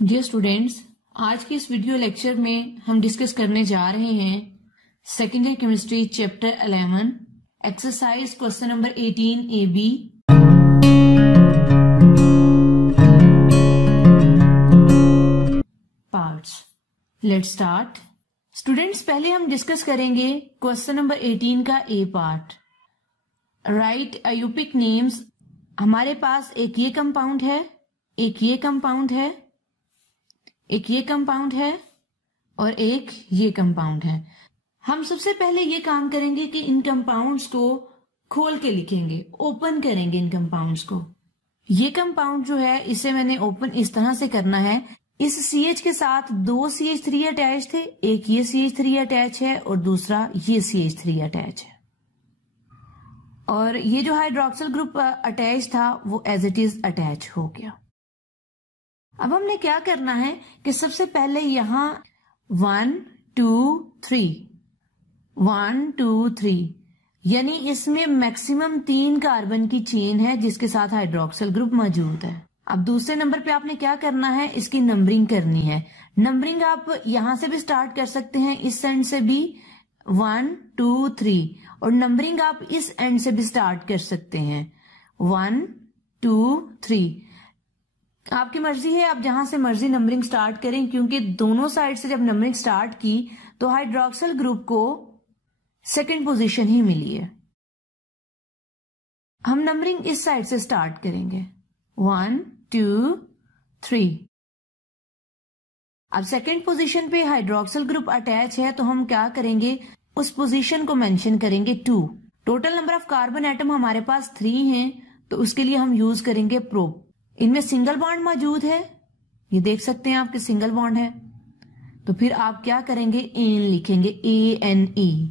Dear students, आज के इस वीडियो लेक्चर में हम डिस्कस करने जा रहे हैं second year chemistry chapter 11 exercise question number 18 AB। Parts. Let's start. Students, पहले हम डिस्कस करेंगे क्वेश्चन नंबर 18 का A part. Right IUPAC names. हमारे पास एक ये कंपाउंड है, एक ये कंपाउंड है, एक ये कंपाउंड है और एक ये कंपाउंड है। हम सबसे पहले ये काम करेंगे कि इन कंपाउंड्स को खोल के लिखेंगे, ओपन करेंगे इन कंपाउंड्स को। ये कंपाउंड जो है इसे मैंने ओपन इस तरह से करना है। इस CH के साथ दो CH3 अटैच थे, एक ये CH3 अटैच है और दूसरा ये CH3 अटैच है, और ये जो हाइड्रोक्सिल ग्रुप अटैच था वो एज इट इज अटैच हो गया। अब हमने क्या करना है कि सबसे पहले यहां 1 2 3 1 2 3 यानी इसमें मैक्सिमम 3 कार्बन की चेन है जिसके साथ हाइड्रोक्सिल ग्रुप मौजूद है। अब दूसरे नंबर पे आपने क्या करना है, इसकी नंबरिंग करनी है। नंबरिंग आप यहां से भी स्टार्ट कर सकते हैं, इस एंड से भी 1 2 3, और नंबरिंग आप इस एंड से भी स्टार्ट कर सकते हैं 1 2 3। आपकी मर्जी है, आप जहां से मर्जी नंबरिंग स्टार्ट करें, क्योंकि दोनों साइड से जब नंबरिंग स्टार्ट की तो हाइड्रोक्सिल ग्रुप को सेकंड पोजीशन ही मिली है। हम नंबरिंग इस साइड से स्टार्ट करेंगे 1 2 3। अब सेकंड पोजीशन पे हाइड्रोक्सिल ग्रुप अटैच है तो हम क्या करेंगे, उस पोजीशन को मेंशन करेंगे 2। Total number of carbon atom हमारे पास 3 हैं, तो उसके लिए हम यूज करेंगे प्रोप। इनमें सिंगल बॉन्ड मौजूद है, ये देख सकते हैं आपके सिंगल बॉन्ड है, तो फिर आप क्या करेंगे, एन लिखेंगे, ANE।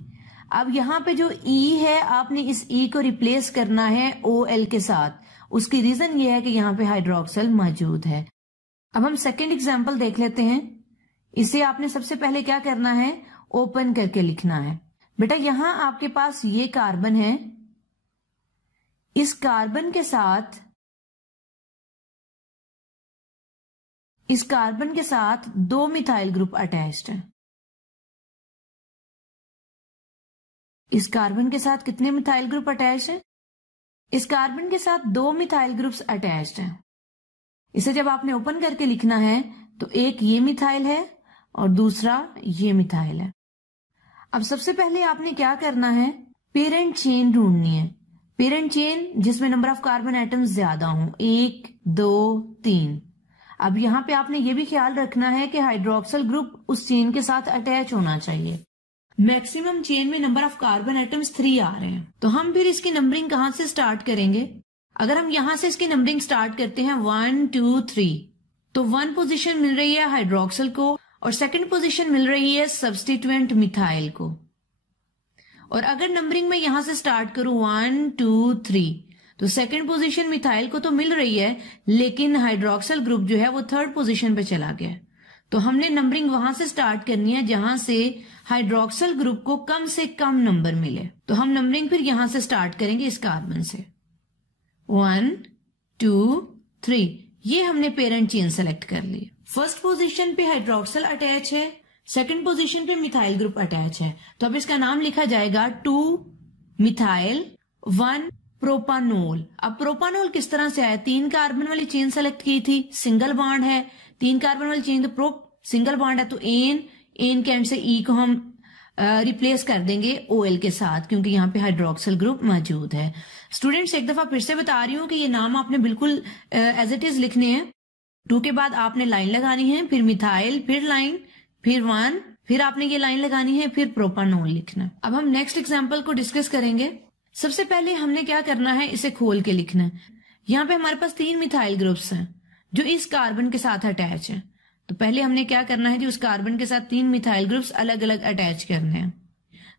अब यहां पे जो E है आपने इस E को रिप्लेस करना है OL के साथ। उसकी रीजन ये है कि यहां पे हाइड्रोक्सिल मौजूद है। अब हम सेकेंड एग्जाम्पल देख लेते हैं। इसे आपने सबसे पहले क्या करना है, ओपन करके लिखना है। बेटा यहां आपके पास ये कार्बन है, इस कार्बन के साथ दो मिथाइल ग्रुप अटैच्ड है। इस कार्बन के साथ कितने मिथाइल ग्रुप अटैच है, इस कार्बन के साथ दो मिथाइल ग्रुप्स अटैच्ड हैं। इसे जब आपने ओपन करके लिखना है तो एक ये मिथाइल है और दूसरा ये मिथाइल है। अब सबसे पहले आपने क्या करना है, पेरेंट चेन ढूंढनी है। पेरेंट चेन जिसमें नंबर ऑफ कार्बन एटम्स ज्यादा हों, 1 2 3। अब यहां पे आपने ये भी ख्याल रखना है कि हाइड्रोक्सिल ग्रुप उस चेन के साथ अटैच होना चाहिए। मैक्सिमम चेन में नंबर ऑफ कार्बन एटम्स 3 आ रहे हैं, तो हम फिर इसकी नंबरिंग कहां से स्टार्ट करेंगे। अगर हम यहां से इसकी नंबरिंग स्टार्ट करते हैं 1 2 3, तो 1 पोजीशन मिल रही है हाइड्रोक्सिल को और सेकंड पोजीशन मिल रही है सब्स्टिट्यूएंट मिथाइल को। और अगर नंबरिंग में यहां से स्टार्ट करूं 1 2 3, तो सेकंड पोजीशन मिथाइल को तो मिल रही है, लेकिन हाइड्रोक्सिल ग्रुप जो है वो थर्ड पोजीशन पे चला गया। तो हमने नंबरिंग वहां से स्टार्ट करनी है जहां से हाइड्रोक्सिल ग्रुप को कम से कम नंबर मिले। तो हम नंबरिंग फिर यहां से स्टार्ट करेंगे इस कार्बन से 1 2 3। ये हमने पेरेंट चेन सेलेक्ट कर ली। फर्स्ट पोजीशन पे हाइड्रोक्सिल अटैच है, सेकंड पोजीशन पे मिथाइल ग्रुप अटैच है, तो अब इसका नाम लिखा जाएगा 2 मिथाइल 1 प्रोपानोल। अब प्रोपानोल किस तरह से आया, 3 कार्बन वाली चेन सेलेक्ट की थी, सिंगल बॉन्ड है, 3 कार्बन वाली चेन तो प्रो सिंगल बॉन्ड है, तो एन के एंड से E को हम रिप्लेस कर देंगे OL के साथ, क्योंकि यहाँ पे हाइड्रोक्सिल ग्रुप मौजूद है। स्टूडेंट्स, एक दफा फिर से बता रही हूँ कि ये नाम आपने बिल्कुल एज इट इज लिखने हैं। 2 के बाद आपने लाइन लगानी है, फिर मिथाइल, फिर लाइन, फिर 1, फिर आपने ये लाइन लगानी है, फिर प्रोपानोल लिखना। अब हम नेक्स्ट एग्जाम्पल को डिस्कस करेंगे। सबसे पहले हमने क्या करना है, इसे खोल के लिखना है। यहाँ पे हमारे पास 3 मिथाइल ग्रुप्स हैं जो इस कार्बन के साथ अटैच है, तो पहले हमने क्या करना है जी, उस कार्बन के साथ 3 मिथाइल ग्रुप्स अलग अलग अटैच करने हैं।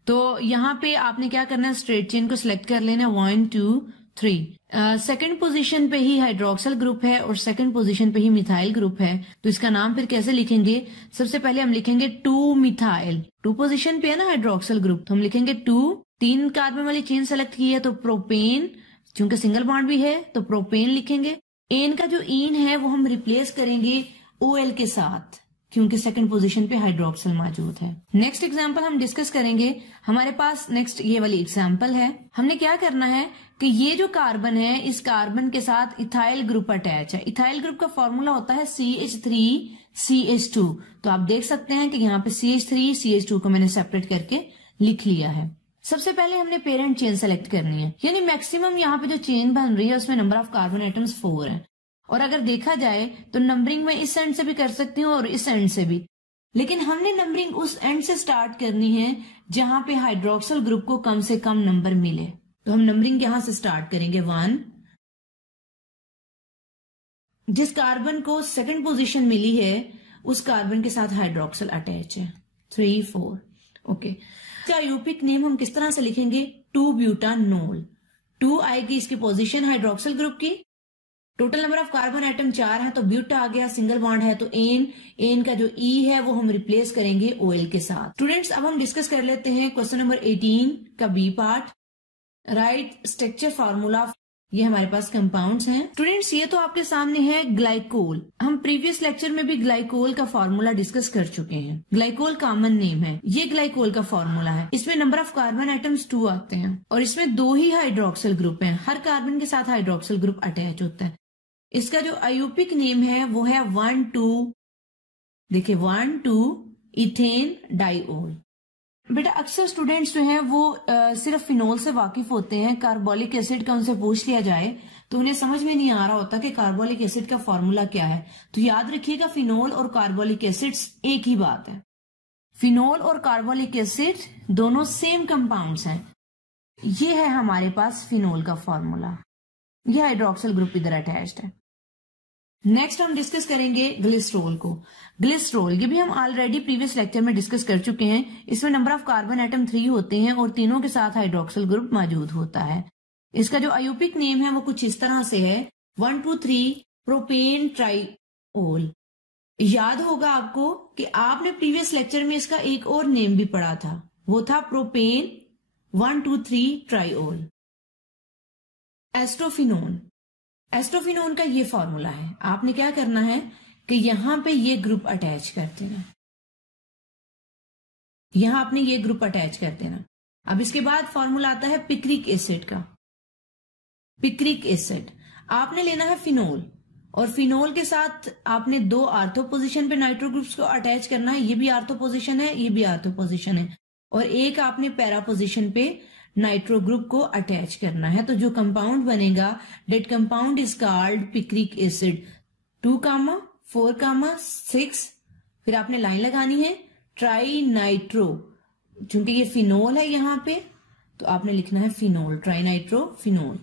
तो यहाँ पे आपने क्या करना है, स्ट्रेट चेन को सिलेक्ट कर लेना 1 2 3। सेकंड पोजीशन पे ही हाइड्रोक्सिल ग्रुप है और सेकंड पोजीशन पे ही मिथाइल ग्रुप है, तो इसका नाम फिर कैसे लिखेंगे, सबसे पहले हम लिखेंगे 2 मिथाइल। 2 पोजीशन पे है ना हाइड्रोक्सिल ग्रुप, तो हम लिखेंगे 2। 3 कार्बन वाली चेन सेलेक्ट की है तो प्रोपेन, चूंकि सिंगल बॉन्ड भी है तो प्रोपेन लिखेंगे। एन का जो ईन है वो हम रिप्लेस करेंगे OL के साथ, क्योंकि सेकंड पोजीशन पे हाइड्रोक्सिल मौजूद है। नेक्स्ट एग्जांपल हम डिस्कस करेंगे। हमारे पास नेक्स्ट ये वाली एग्जांपल है। हमने क्या करना है कि ये जो कार्बन है, इस कार्बन के साथ इथाइल ग्रुप अटैच है। इथाइल ग्रुप का फॉर्मूला होता है CH3CH2। तो आप देख सकते हैं कि यहाँ पे CH3CH2 को मैंने सेपरेट करके लिख लिया है। सबसे पहले हमने पेरेंट चेन सेलेक्ट करनी है, यानी मैक्सिमम यहाँ पे जो चेन बन रही है उसमें नंबर ऑफ कार्बन एटम्स 4 है। और अगर देखा जाए तो नंबरिंग में इस एंड से भी कर सकती हूँ और इस एंड से भी, लेकिन हमने नंबरिंग उस एंड से स्टार्ट करनी है जहां पे हाइड्रोक्सिल ग्रुप को कम से कम नंबर मिले। तो हम नंबरिंग यहां से स्टार्ट करेंगे 1। जिस कार्बन को सेकंड पोजीशन मिली है उस कार्बन के साथ हाइड्रोक्सिल अटैच है। 3 4 ओके। आयोपिक नेम हम किस तरह से लिखेंगे? 2-ब्यूटानोल। 2 आएगी इसकी पोजीशन हाइड्रोक्सिल ग्रुप की। Total number of carbon atom 4 है, तो ब्यूटा आ गया, सिंगल बॉन्ड है तो एन का जो ई है वो हम रिप्लेस करेंगे OL के साथ। स्टूडेंट्स अब हम डिस्कस कर लेते हैं क्वेश्चन नंबर 18 का B part. Write structure formula. ये हमारे पास कंपाउंड्स हैं। स्टूडेंट्स ये तो आपके सामने है ग्लाइकोल। हम प्रीवियस लेक्चर में भी ग्लाइकोल का फॉर्मूला डिस्कस कर चुके हैं। ग्लाइकोल कॉमन नेम है, ये ग्लाइकोल का फॉर्मूला है। इसमें नंबर ऑफ कार्बन आइटम्स 2 आते हैं और इसमें 2 ही हाइड्रोक्सिल ग्रुप हैं। हर कार्बन के साथ हाइड्रोक्सिल ग्रुप अटैच होता है। इसका जो आयोपिक नेम है वो है 1,2, देखिए 1,2 इथेन डाइओल। बेटा अक्सर स्टूडेंट्स जो हैं वो सिर्फ फिनोल से वाकिफ होते हैं। कार्बोलिक एसिड का उनसे पूछ लिया जाए तो उन्हें समझ में नहीं आ रहा होता कि कार्बोलिक एसिड का फॉर्मूला क्या है। तो याद रखिएगा फिनोल और कार्बोलिक एसिड एक ही बात है। फिनोल और कार्बोलिक एसिड दोनों सेम कंपाउंड्स हैं। ये है हमारे पास फिनोल का फॉर्मूला। यह हाइड्रोक्सिल ग्रुप इधर अटैच्ड है। नेक्स्ट हम डिस्कस करेंगे ग्लिसरॉल को। ग्लिसरॉल ये भी हम ऑलरेडी प्रीवियस लेक्चर में डिस्कस कर चुके हैं। इसमें नंबर ऑफ कार्बन एटम 3 होते हैं और तीनों के साथ हाइड्रोक्सिल ग्रुप मौजूद होता है। इसका जो आयोपिक नेम है वो कुछ इस तरह से है 1,2,3 प्रोपेन ट्राइओल। याद होगा आपको कि आपने प्रीवियस लेक्चर में इसका एक और नेम भी पढ़ा था, वो था प्रोपेन 1,2,3 ट्राइओल। एस्टोफिनोन। एस्टोफिनोन का ये फॉर्मूला है। आपने क्या करना है कि यहां पे ये ग्रुप अटैच कर देना, यहां आपने ये ग्रुप अटैच कर देना। अब इसके बाद फॉर्मूला आता है पिक्रिक एसिड का। पिक्रिक एसिड आपने लेना है फिनोल और फिनोल के साथ आपने 2 आर्थो पोजीशन पे नाइट्रो ग्रुप्स को अटैच करना है। ये भी आर्थो पोजीशन है, ये भी आर्थो पोजीशन है, और एक आपने पैरा पोजीशन पे नाइट्रो ग्रुप को अटैच करना है। तो जो कंपाउंड बनेगा that compound is called picric acid. 2,4,6 फिर आपने लाइन लगानी है ट्राई नाइट्रो। चूंकि ये फिनोल है यहां पे तो आपने लिखना है phenol, tri nitro phenol.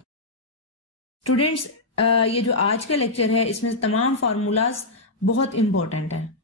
Students ये जो आज का लेक्चर है इसमें तमाम फार्मूलाज बहुत इंपॉर्टेंट है।